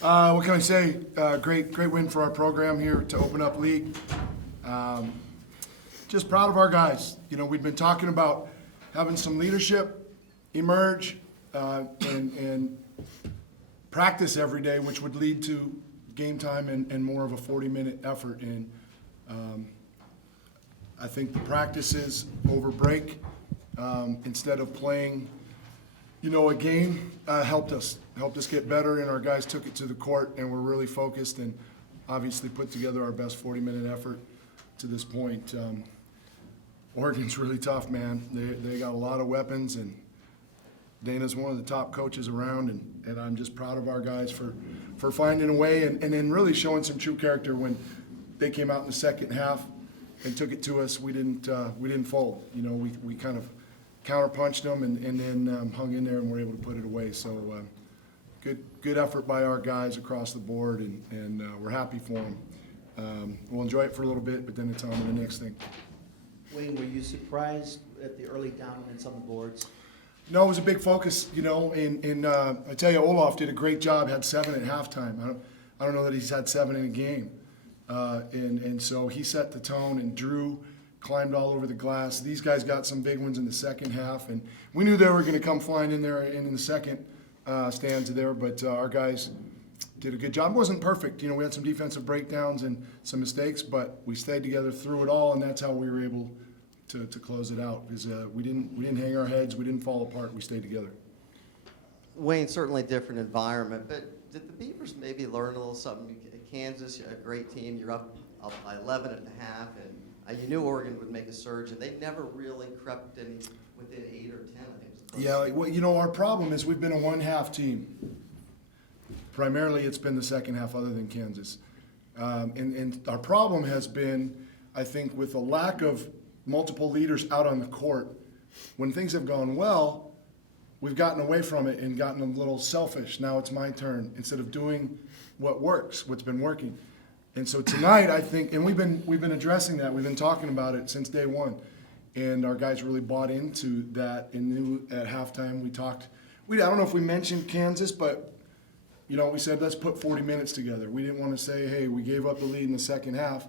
What can I say? Great win for our program here to open up league. Just proud of our guys. You know, we've been talking about having some leadership emerge and practice every day, which would lead to game time and more of a 40-minute effort. And I think the practices over break, instead of playing, a game, helped us get better, and our guys took it to the court, and we're really focused and obviously put together our best 40-minute effort to this point. Oregon's really tough, man. They got a lot of weapons, and Dana's one of the top coaches around, and I'm just proud of our guys for finding a way and then really showing some true character when they came out in the second half and took it to us. We didn't fold. We kind of counterpunched them and then hung in there and were able to put it away. So good effort by our guys across the board, and we're happy for them. We'll enjoy it for a little bit, but then it's on to the next thing. Wayne, were you surprised at the early dominance on the boards? No, it was a big focus, and I tell you, Olaf did a great job, had 7 at halftime. I don't know that he's had 7 in a game. And so he set the tone, and Drew climbed all over the glass. These guys got some big ones in the second half, and we knew they were going to come flying in there in the second stanza there, but our guys did a good job. It wasn't perfect. We had some defensive breakdowns and some mistakes, but we stayed together through it all, and that's how we were able to close it out, because we didn't hang our heads, we didn't fall apart, we stayed together. Wayne, certainly different environment, but did the Beavers maybe learn a little something? Kansas, a great team, you're up by 11 at the half, and you knew Oregon would make a surge, and they never really crept in within 8 or 10, I think. Yeah, well, our problem is we've been a one-half team. Primarily, it's been the second half other than Kansas. And our problem has been, I think, with a lack of multiple leaders out on the court. When things have gone well, we've gotten away from it and gotten a little selfish. Now it's my turn, instead of doing what works, what's been working. And so tonight, I think, and we've been addressing that. We've been talking about it since day one. And our guys really bought into that and knew at halftime we talked. I don't know if we mentioned Kansas, but we said, let's put 40 minutes together. We didn't want to say, hey, we gave up the lead in the second half.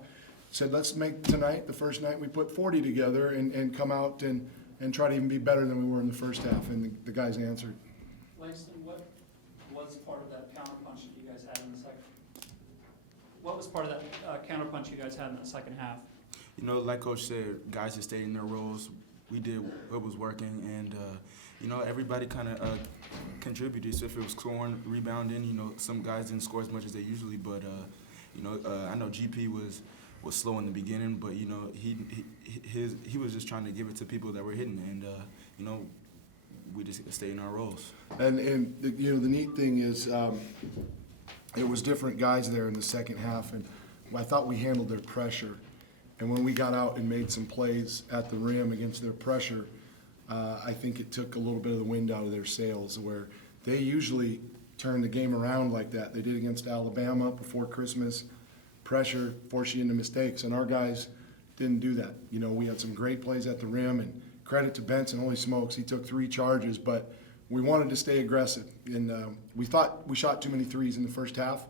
Said, let's make tonight, the first night, we put 40 together and come out and try to even be better than we were in the first half. And the guys answered. Langston, what was part of that counterpunch that you guys had in the second? What was part of that counterpunch you guys had in the second half? Like Coach said, guys just stayed in their roles. We did what was working, and everybody kind of contributed. So if it was scoring, rebounding, some guys didn't score as much as they usually, but I know GP was slow in the beginning, but he was just trying to give it to people that were hitting, and we just stay in our roles. And the neat thing is, it was different guys there in the second half, and I thought we handled their pressure. And when we got out and made some plays at the rim against their pressure, I think it took a little bit of the wind out of their sails, where they usually turn the game around like that. They did against Alabama before Christmas. Pressure force you into mistakes, and our guys didn't do that. We had some great plays at the rim, and credit to Benson, holy smokes, he took 3 charges, but we wanted to stay aggressive, and we thought we shot too many threes in the first half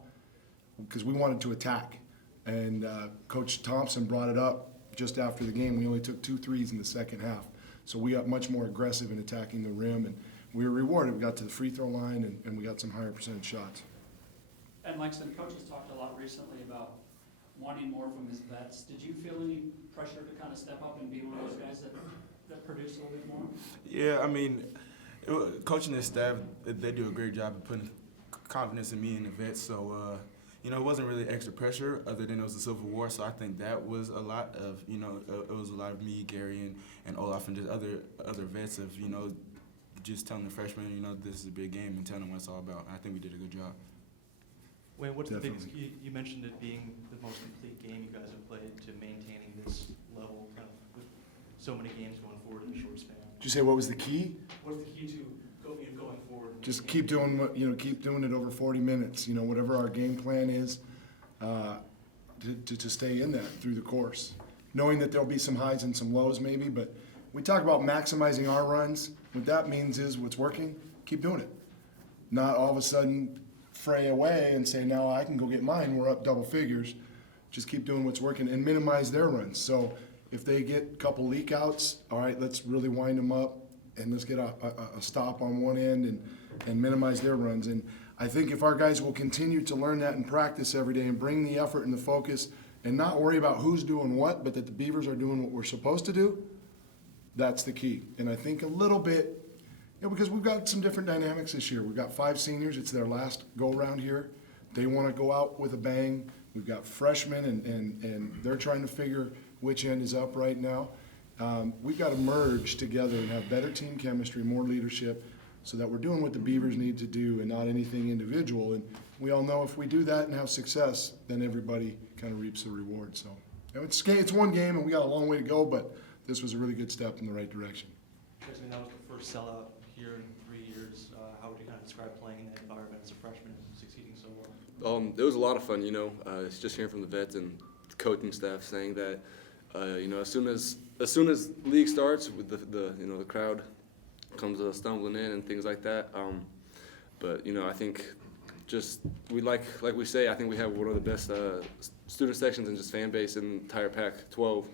because we wanted to attack, and Coach Thompson brought it up just after the game. We only took 2 threes in the second half, so we got much more aggressive in attacking the rim, and we were rewarded. We got to the free throw line, and we got some higher percentage shots. And Langston, Coach has talked a lot recently about wanting more from his vets. Did you feel any pressure to kind of step up and be one of those guys that produce a little bit more? Yeah, coaching his staff, they do a great job of putting confidence in me and the vets. So, it wasn't really extra pressure other than it was a Civil War. So I think that was a lot of, it was a lot of me, Gary, and Olaf, and just other vets of, just telling the freshmen, this is a big game and telling them what it's all about. I think we did a good job. Wayne, what's Definitely. the biggest, you mentioned it being the most complete game you guys have played, to maintaining this level kind of with so many games going forward in a short span. Did you say what was the key? What's the key to going forward? Just keep doing keep doing it over 40 minutes. Whatever our game plan is, to stay in that through the course, knowing that there'll be some highs and some lows maybe. But we talk about maximizing our runs. What that means is what's working, keep doing it. Not all of a sudden fray away and say, now I can go get mine, we're up double figures. Just keep doing what's working and minimize their runs. So if they get a couple leak outs, all right, let's really wind them up and let's get a stop on one end and minimize their runs. And I think if our guys will continue to learn that and practice every day and bring the effort and the focus and not worry about who's doing what, but that the Beavers are doing what we're supposed to do, that's the key. And I think a little bit, because we've got some different dynamics this year. We've got 5 seniors. It's their last go-around here. They want to go out with a bang. We've got freshmen, and they're trying to figure which end is up right now. We've got to merge together and have better team chemistry, more leadership, so that we're doing what the Beavers need to do and not anything individual. And we all know if we do that and have success, then everybody kind of reaps the reward. So it's one game, and we got a long way to go, but this was a really good step in the right direction. Jason, that was the first sellout here in 3 years. How would you kind of describe playing in that environment as a freshman and succeeding so well? It was a lot of fun, it's just hearing from the vets and the coaching staff saying that, as soon as league starts, with the crowd comes stumbling in and things like that. But I think just like we say, I think we have one of the best student sections and just fan base in the entire Pac-12,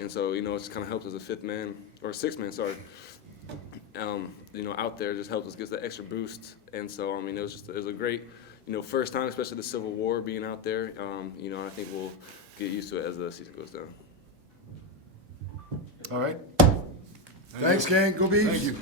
and so it's kind of helped as a sixth man, out there, just helped us get that extra boost. And so it was a great first time, especially the Civil War, being out there. I think we'll get used to it as the season goes down. All right. Thanks, gang. Go Beavs. Thank you.